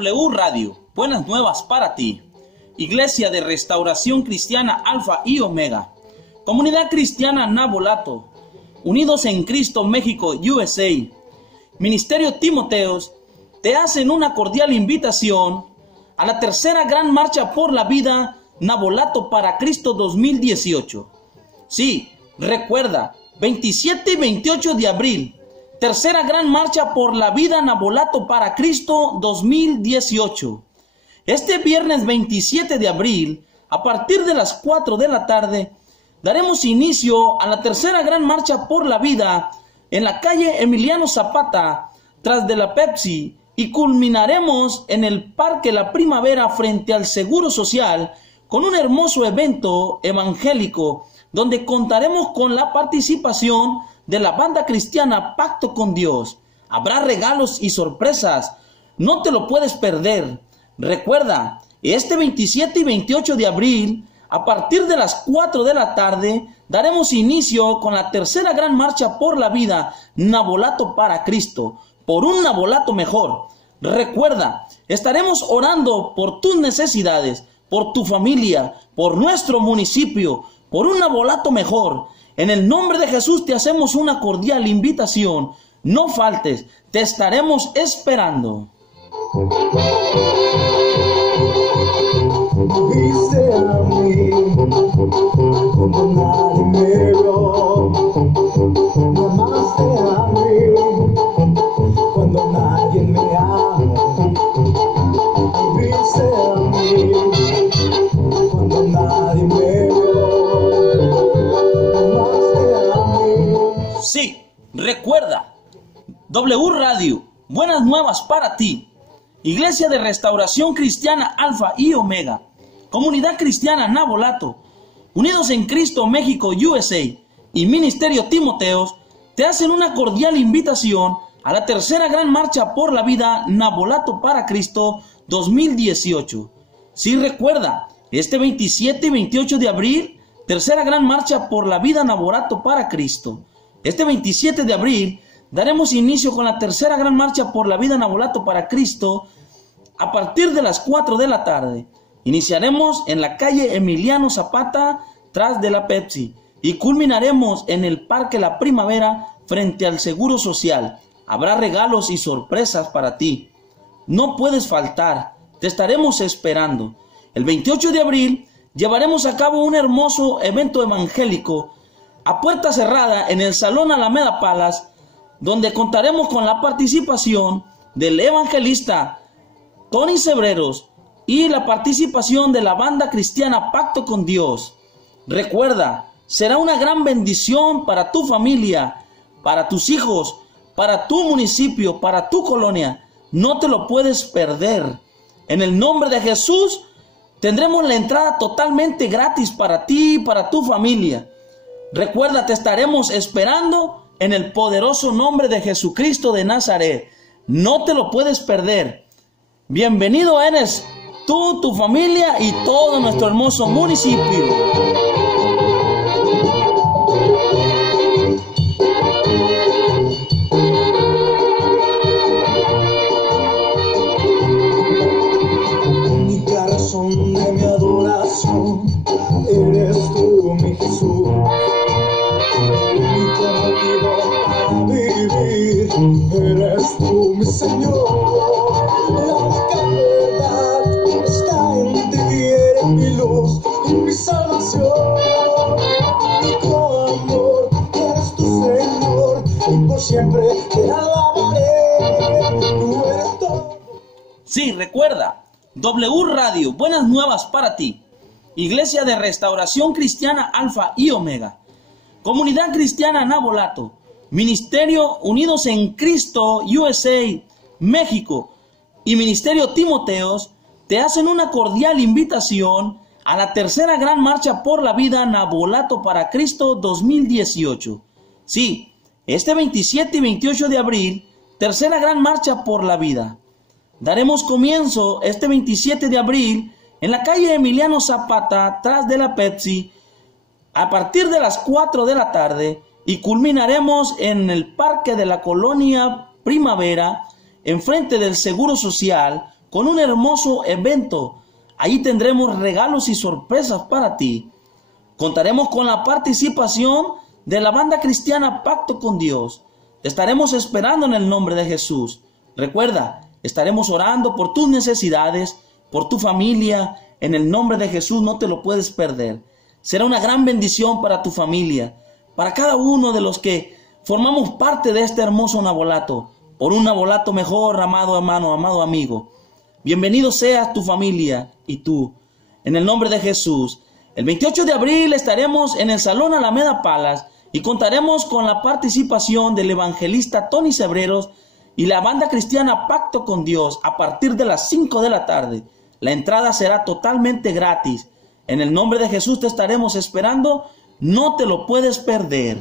W Radio, buenas nuevas para ti. Iglesia de Restauración Cristiana Alfa y Omega. Comunidad Cristiana Nabolato. Unidos en Cristo, México, USA. Ministerio Timoteos te hacen una cordial invitación a la tercera gran marcha por la vida Nabolato para Cristo 2018. Sí, recuerda, 27 y 28 de abril, tercera gran marcha por la vida Nabolato para Cristo 2018. Este viernes 27 de abril, a partir de las 4 de la tarde, daremos inicio a la tercera gran marcha por la vida en la calle Emiliano Zapata, tras de la Pepsi, y culminaremos en el Parque La Primavera frente al Seguro Social con un hermoso evento evangélico donde contaremos con la participación de la banda cristiana Pacto con Dios. Habrá regalos y sorpresas, no te lo puedes perder. Recuerda, este 27 y 28 de abril, a partir de las 4 de la tarde, daremos inicio con la tercera gran marcha por la vida Nabolato para Cristo, por un Nabolato mejor. Recuerda, estaremos orando por tus necesidades, por tu familia, por nuestro municipio, por un Nabolato mejor. En el nombre de Jesús te hacemos una cordial invitación. No faltes, te estaremos esperando. Dice a mí, cuando nadie me vio, me amaste a mí, cuando nadie me amó. Dice a mí, cuando nadie me vio, me amaste a mí. Sí, recuerda, W Radio, buenas nuevas para ti. Iglesia de Restauración Cristiana Alfa y Omega. Comunidad Cristiana Nabolato, Unidos en Cristo, México, USA, y Ministerio Timoteos te hacen una cordial invitación a la tercera gran marcha por la vida Nabolato para Cristo 2018. Sí, recuerda, este 27 y 28 de abril, tercera gran marcha por la vida Nabolato para Cristo. Este 27 de abril daremos inicio con la tercera gran marcha por la vida Nabolato para Cristo a partir de las 4 de la tarde. Iniciaremos en la calle Emiliano Zapata, tras de la Pepsi, y culminaremos en el Parque La Primavera, frente al Seguro Social. Habrá regalos y sorpresas para ti. No puedes faltar, te estaremos esperando. El 28 de abril llevaremos a cabo un hermoso evento evangélico a puerta cerrada en el Salón Alameda Palace, donde contaremos con la participación del evangelista Tony Cebreros y la participación de la banda cristiana Pacto con Dios. Recuerda, será una gran bendición para tu familia, para tus hijos, para tu municipio, para tu colonia. No te lo puedes perder. En el nombre de Jesús tendremos la entrada totalmente gratis para ti y para tu familia. Recuerda, te estaremos esperando en el poderoso nombre de Jesucristo de Nazaret. No te lo puedes perder. Bienvenido eres tú, tu familia y todo nuestro hermoso municipio. Única razón de mi adoración, eres tú, mi Jesús. Único motivo para vivir, eres tú, mi Señor. La única verdad está en ti, eres mi luz y mi salvación. Único amor, eres tu Señor, y por siempre te alabaré. Tú eres todo. Sí, recuerda, W Radio, buenas nuevas para ti. Iglesia de Restauración Cristiana Alfa y Omega. Comunidad Cristiana Nabolato. Ministerio Unidos en Cristo, USA, México, y Ministerio Timoteos te hacen una cordial invitación a la tercera gran marcha por la vida Nabolato para Cristo 2018. Sí, este 27 y 28 de abril, tercera gran marcha por la vida. Daremos comienzo este 27 de abril en la calle Emiliano Zapata, tras de la Pepsi, a partir de las 4 de la tarde, y culminaremos en el Parque de la Colonia Primavera, enfrente del Seguro Social, con un hermoso evento. Allí tendremos regalos y sorpresas para ti. Contaremos con la participación de la banda cristiana Pacto con Dios. Te estaremos esperando en el nombre de Jesús. Recuerda, estaremos orando por tus necesidades, por tu familia. En el nombre de Jesús no te lo puedes perder. Será una gran bendición para tu familia, para cada uno de los que formamos parte de este hermoso Navolato. Por un Navolato mejor, amado hermano, amado amigo. Bienvenido seas tu familia y tú. En el nombre de Jesús. El 28 de abril estaremos en el Salón Alameda Palace y contaremos con la participación del evangelista Tony Cebreros y la banda cristiana Pacto con Dios a partir de las 5 de la tarde. La entrada será totalmente gratis. En el nombre de Jesús te estaremos esperando. No te lo puedes perder.